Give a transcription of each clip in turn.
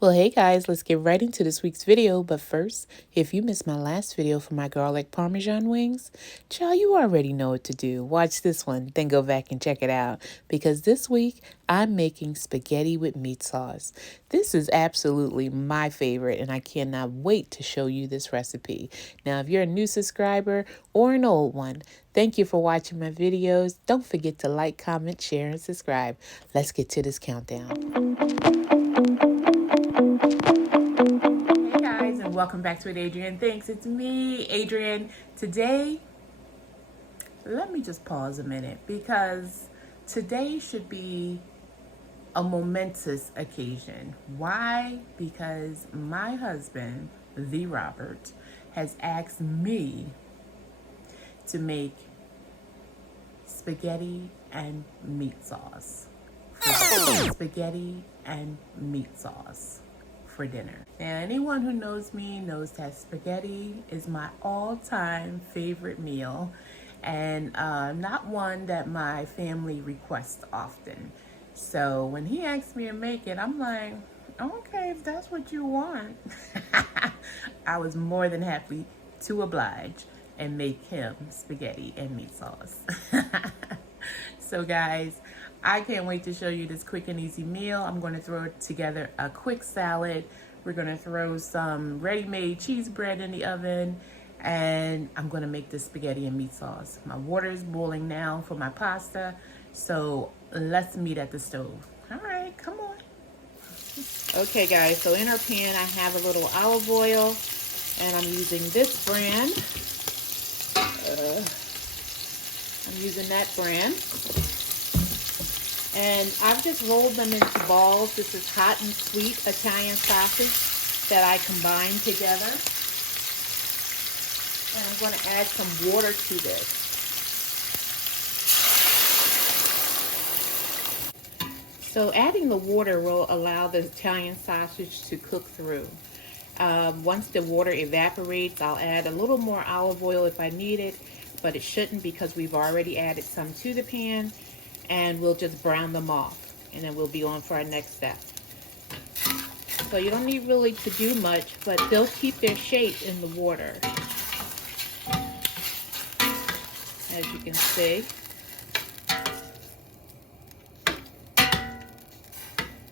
Well, hey guys, let's get right into this week's video. But first, if you missed my last video for my garlic parmesan wings, child, you already know what to do. Watch this one, then go back and check it out. Because this week, I'm making spaghetti with meat sauce. This is absolutely my favorite, and I cannot wait to show you this recipe. Now, if you're a new subscriber or an old one, thank you for watching my videos. Don't forget to like, comment, share, and subscribe. Let's get to this countdown. Hey guys, and welcome back to Adrianne Thinks. It's me, Adrianne. Today, let me just pause a minute because today should be a momentous occasion. Why? Because my husband, the Robert, has asked me to make spaghetti and meat sauce. Spaghetti and meat sauce for dinner. Now, anyone who knows me knows that spaghetti is my all-time favorite meal, and not one that my family requests often. So when he asked me to make it, I'm like, okay, if that's what you want. I was more than happy to oblige and make him spaghetti and meat sauce. So guys, I can't wait to show you this quick and easy meal. I'm going to throw together a quick salad. We're going to throw some ready-made cheese bread in the oven, and I'm going to make this spaghetti and meat sauce. My water is boiling now for my pasta, so let's meet at the stove. All right, come on. Okay guys, so in our pan I have a little olive oil, and I'm using this brand. I'm using that brand. And I've just rolled them into balls. This is hot and sweet Italian sausage that I combined together. And I'm going to add some water to this. So adding the water will allow the Italian sausage to cook through. Once the water evaporates, I'll add a little more olive oil if I need it, but it shouldn't because we've already added some to the pan, and we'll just brown them off, and then we'll be on for our next step. So you don't need really to do much, but they'll keep their shape in the water, as you can see.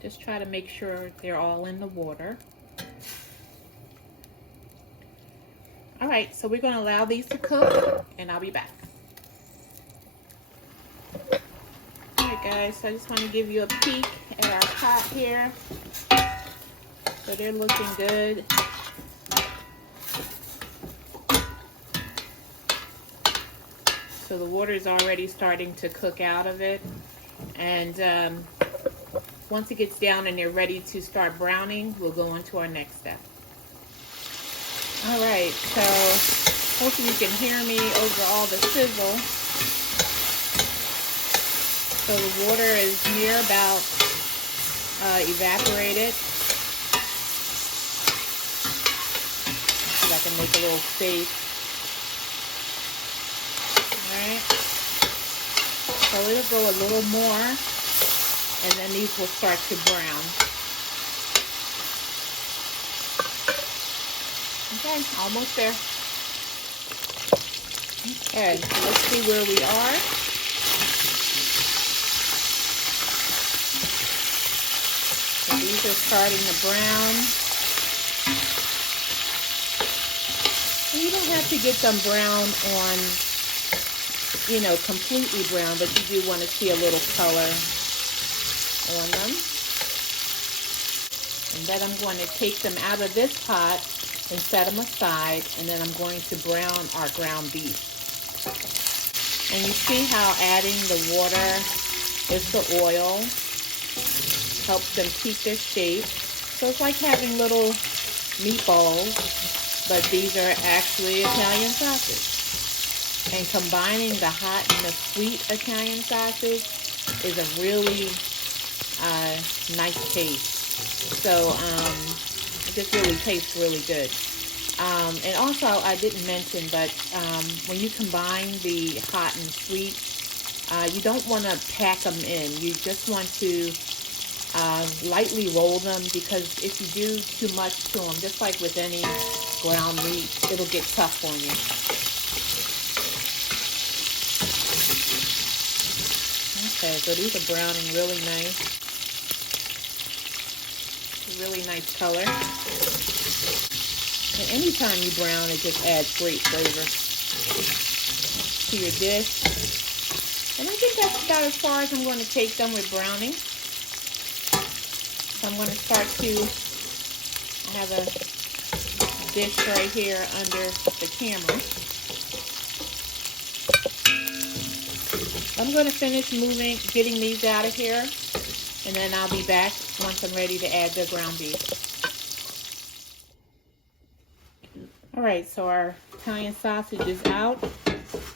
Just try to make sure they're all in the water. All right, so we're going to allow these to cook, and I'll be back. All right, guys, so I just want to give you a peek at our pot here. So they're looking good. So the water is already starting to cook out of it. And once it gets down and they're ready to start browning, we'll go on to our next step. All right, so hopefully you can hear me over all the sizzle. So the water is near about evaporated. So I can make a little space. All right. So it'll go a little more, and then these will start to brown. Okay, almost there. Okay, so let's see where we are. So these are starting to brown. And you don't have to get them brown on, you know, completely brown, but you do want to see a little color on them. And then I'm going to take them out of this pot and set them aside, and then I'm going to brown our ground beef. And you see how adding the water with the oil helps them keep their shape. So it's like having little meatballs, but these are actually Italian sausage. And combining the hot and the sweet Italian sausage is a really nice taste. So it just really tastes really good. And also, I didn't mention, but when you combine the hot and sweet, you don't want to pack them in. You just want to lightly roll them, because if you do too much to them, just like with any ground meat, it'll get tough on you. Okay, so these are browning really nice. Really nice color. And anytime you brown, it just adds great flavor to your dish. And I think that's about as far as I'm going to take them with browning. So I'm going to start to, I have a dish right here under the camera. I'm going to finish getting these out of here, and then I'll be back once I'm ready to add the ground beef. All right, so our Italian sausage is out.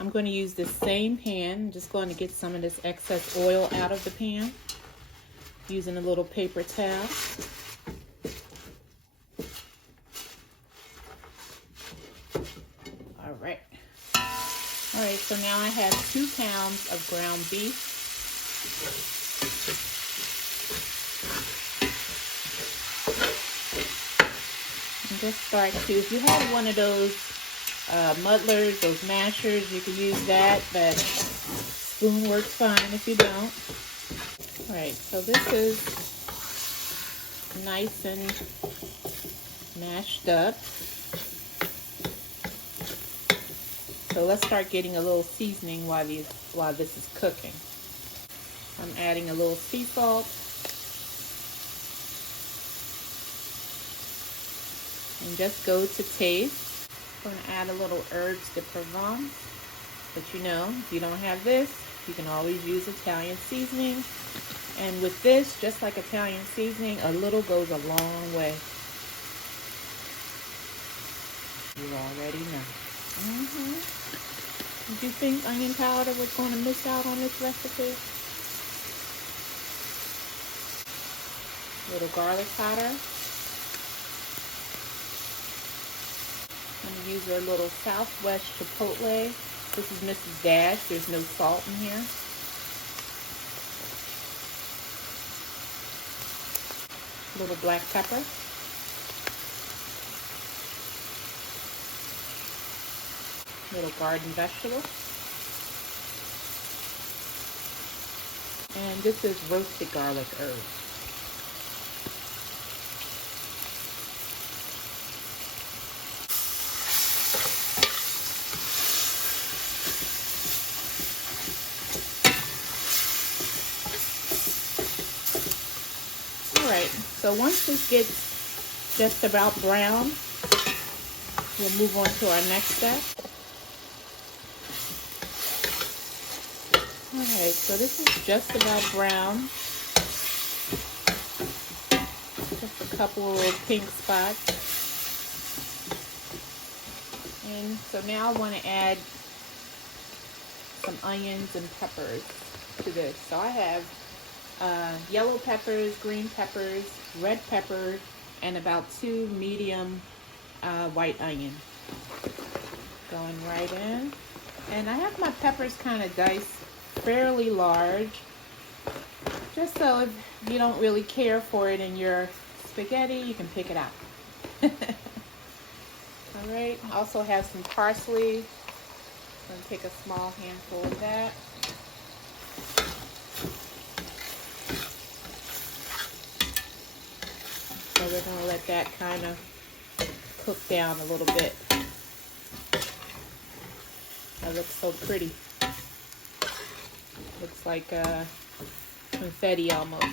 I'm going to use the same pan. I'm just going to get some of this excess oil out of the pan using a little paper towel. All right. All right, so now I have 2 pounds of ground beef. And just start to, if you have one of those muddlers, those mashers, you can use that, but spoon works fine if you don't. All right, so this is nice and mashed up. So let's start getting a little seasoning while this is cooking. I'm adding a little sea salt. And just go to taste. I'm going to add a little herbs de Provence. But you know, if you don't have this, you can always use Italian seasoning. And with this, just like Italian seasoning, a little goes a long way. You already know. Did you think onion powder was going to miss out on this recipe? Little garlic powder. I'm going to use a little Southwest Chipotle. This is Mrs. Dash. There's no salt in here. Little black pepper. Little garden vegetable. And this is roasted garlic herbs. Alright, so once this gets just about brown, we'll move on to our next step. Alright, so this is just about brown. Just a couple of little pink spots. And so now I want to add some onions and peppers to this. So I have yellow peppers, green peppers, red pepper, and about 2 medium white onions. Going right in. And I have my peppers kind of diced fairly large, just so if you don't really care for it in your spaghetti, you can pick it out. Alright, I also have some parsley. I'm going to take a small handful of that. So we're going to let that kind of cook down a little bit. That looks so pretty. Looks like confetti almost.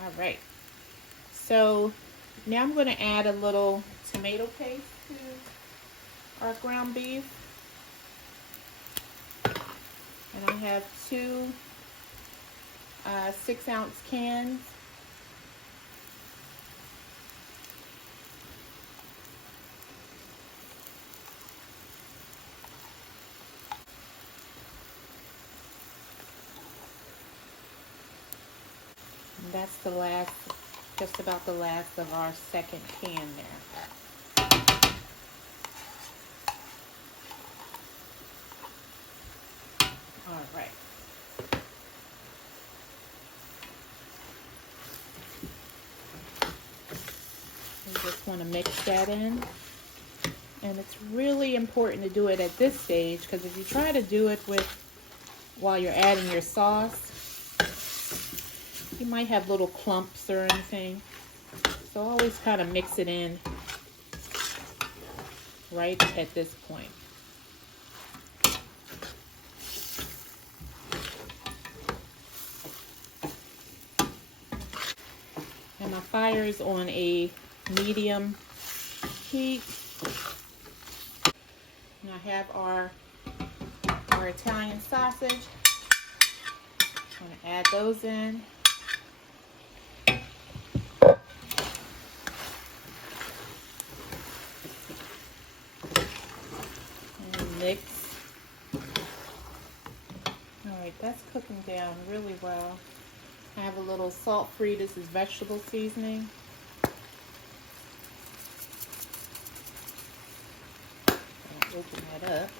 All right. So now I'm going to add a little tomato paste to our ground beef. And I have 2 6-ounce cans. And that's the last, just about the last of our second can there. All right. You just want to mix that in. And it's really important to do it at this stage, because if you try to do it while you're adding your sauce, you might have little clumps or anything. So always kind of mix it in right at this point. And my fire is on a medium heat. And I have our Italian sausage. I'm going to add those in. And mix. Alright, that's cooking down really well. I have a little salt-free, this is vegetable seasoning. I'll open that up.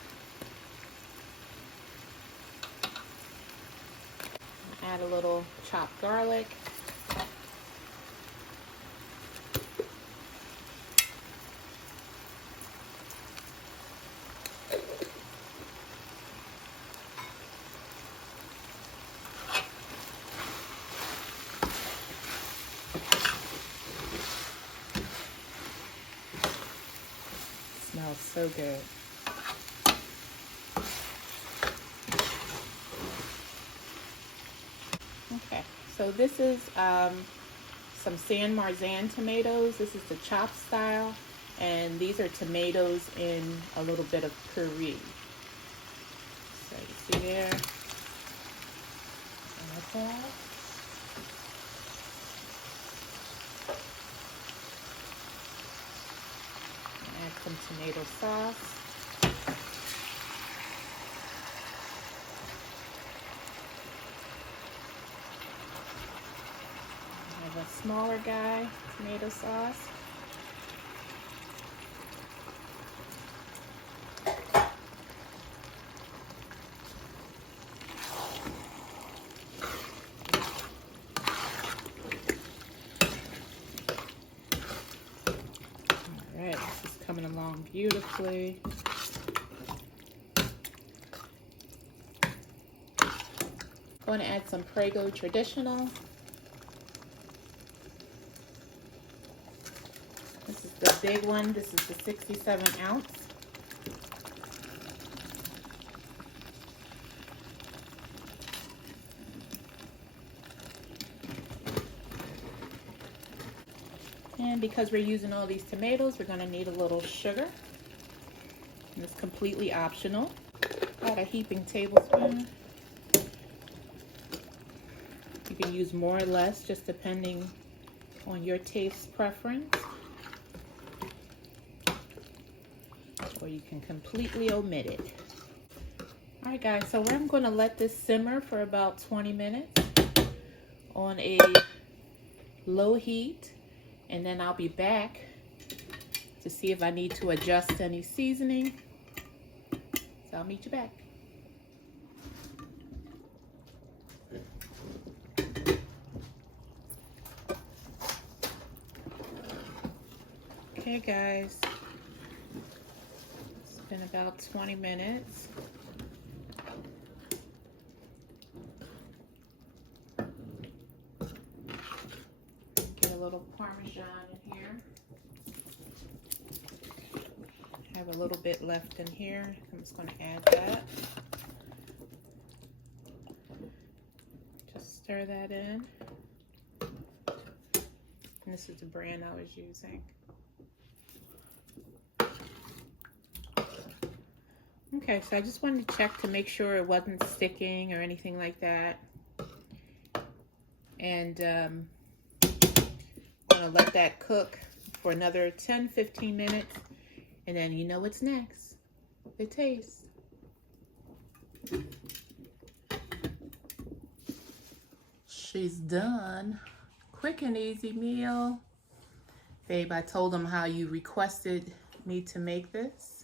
Add a little chopped garlic. Smells so good. Okay, so this is some San Marzan tomatoes. This is the chopped style, and these are tomatoes in a little bit of puree. So you see there. Add some tomato sauce. I have a smaller guy, tomato sauce. Alright, this is coming along beautifully. I'm going to add some Prego Traditional. This is the big one. This is the 67 ounce. And because we're using all these tomatoes, we're going to need a little sugar. And it's completely optional. About a heaping tablespoon. You can use more or less, just depending on your taste preference. Or you can completely omit it. Alright guys, so I'm going to let this simmer for about 20 minutes on a low heat, and then I'll be back to see if I need to adjust any seasoning. So I'll meet you back. Okay guys, it's been about 20 minutes. Get a little Parmesan in here. Have a little bit left in here. I'm just going to add that. Just stir that in. And this is the brand I was using. Okay, so I just wanted to check to make sure it wasn't sticking or anything like that. And I'm going to let that cook for another 10-15 minutes. And then you know what's next. The taste. She's done. Quick and easy meal. Babe, I told them how you requested me to make this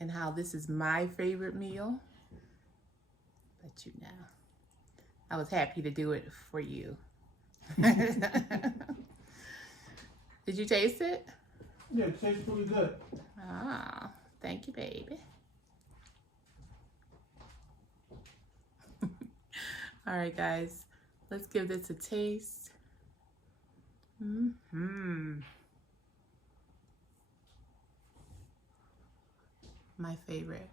and how this is my favorite meal. you now. I was happy to do it for you. Did you taste it? Yeah, it tastes pretty good. Ah, thank you, baby. All right, guys, let's give this a taste. My favorite.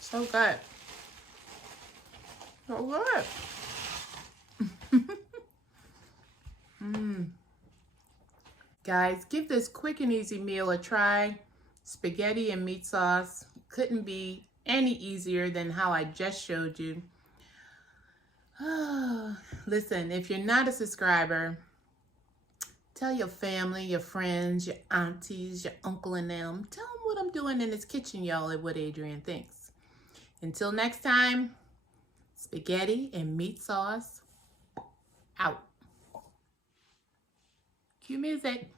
So good. So good. Guys, give this quick and easy meal a try. Spaghetti and meat sauce couldn't be any easier than how I just showed you. Listen, if you're not a subscriber, tell your family, your friends, your aunties, your uncle and them. Tell them what I'm doing in this kitchen, y'all, and what Adrianne thinks. Until next time, spaghetti and meat sauce out. Cue music.